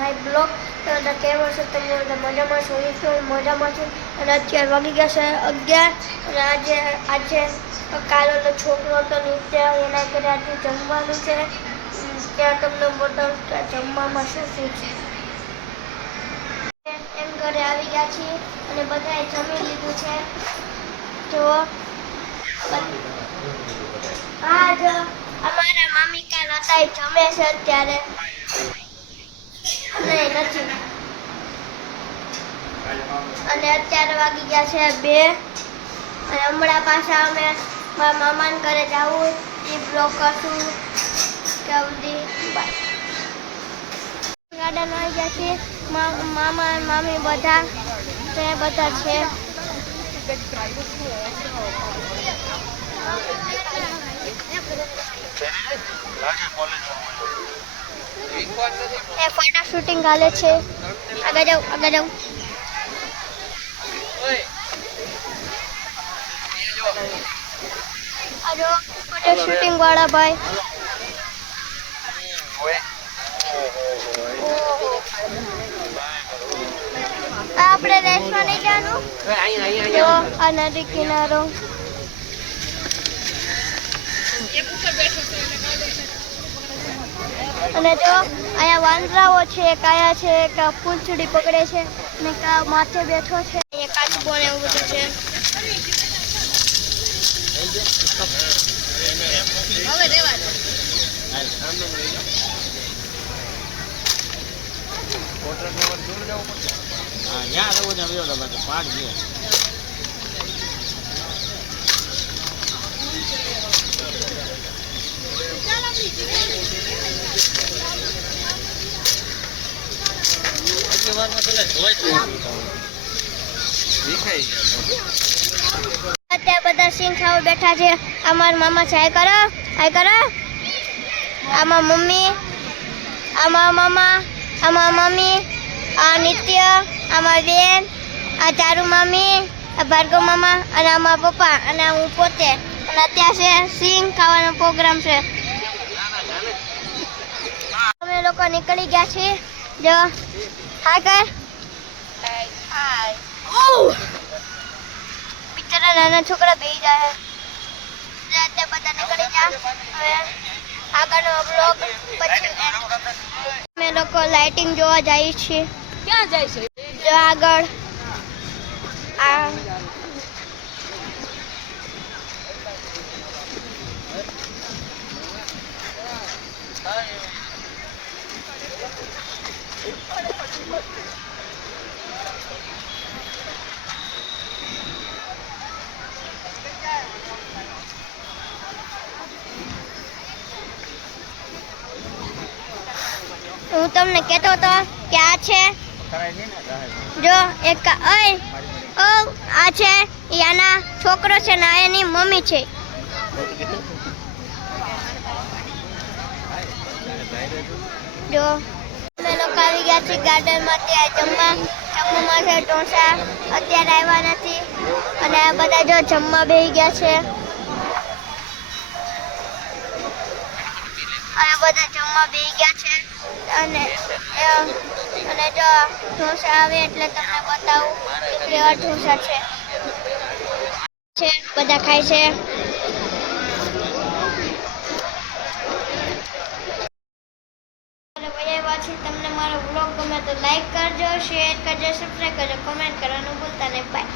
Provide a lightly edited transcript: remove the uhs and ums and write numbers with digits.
My blog. તો બધા કેવો છો તમે? બધા મજામાં છો? હું છું મજામાં છું. અને અત્યારે વાગી ગયા છે 11. અને આજે કાલેનો છોકરો હતો નિત્ય, એના ઘરે આજે જમવાનું છે. ત્યાં તમને બતાવું કે જમવામાં શું શું છે. એમ ઘરે આવી ગયા છીએ અને બધાએ જમી લીધું છે. જો હા, જો અમારા મામી કાલ હતા જમે છે અત્યારે. નહીં નથી. અને અત્યારે વાગી ગયા છે 2. અને હમણાં પાછા અમે મારા મામાને ઘરે જવું એ બ્લોગ કરશું ત્યાં સુધી. ગાર્ડન આવી ગયા છે. મામા મામી બધા છે. એ ફોટો શૂટિંગ ચાલે છે. આગળ જાઓ. આજો ફોટો શૂટિંગ વાળા ભાઈ. આપણે રેસ્ટોરન્ટ નહીં જવાનું. જો આ નદી કિનારો. અને જો અહીંયા વાંદરાઓ છે, કાયા છે, એક ફૂલછડી પકડે છે ને માથે બેઠો છે. અહીંયા કાચબો ને એવું બધું છે. અત્યારે બધા સિંગ ખાવા બેઠા છે. અમારા મામા છે. હાય કરો. આમાં મમ્મી, આમાં મામા, આમાં મમ્મી, આ નિત્ય, આમાં બેન, આ ચારુ મામી, આ ભાર્ગવ મામા અને આમાં પપ્પા અને હું પોતે. અને અત્યારે છે સિંગ ખાવાનો પ્રોગ્રામ છે. અમે લોકો નીકળી ગયા છીએ. જો હાય કર. હાય. બિચારા નાના છોકરા બેસી જાય. અત્યારે બધા નીકળી ગયા. હવે આગળનો બ્લોગ પછી અમે લોકો લાઇટિંગ જોવા જઈએ છીએ. ક્યાં જાય છે? જો આગળ આ હું તમને કહેતો હતો કે આ છે જો એક આ છે યાના છોકરો છે ને એની મમ્મી છે. જો અમે લોકો આવી ગયા છીએ ગાર્ડનમાં. ત્યાં જમવામાં છે ઢોસા. અત્યારે આવ્યા નથી અને આ બધા જો જમવા બેસી ગયા છે. આ બધા જમવા બેસી ગયા છે. અને જો ઢોસા આવે એટલે તમને બતાવું કે કેવા ઢોસા છે. બધા ખાય છે. તમને મારો વ્લોગ ગમે તો લાઈક કરજો, શેર કરજો, સબસ્ક્રાઈબ કરજો, કમેન્ટ કરવાનું ભૂલતા નહીં. બાય.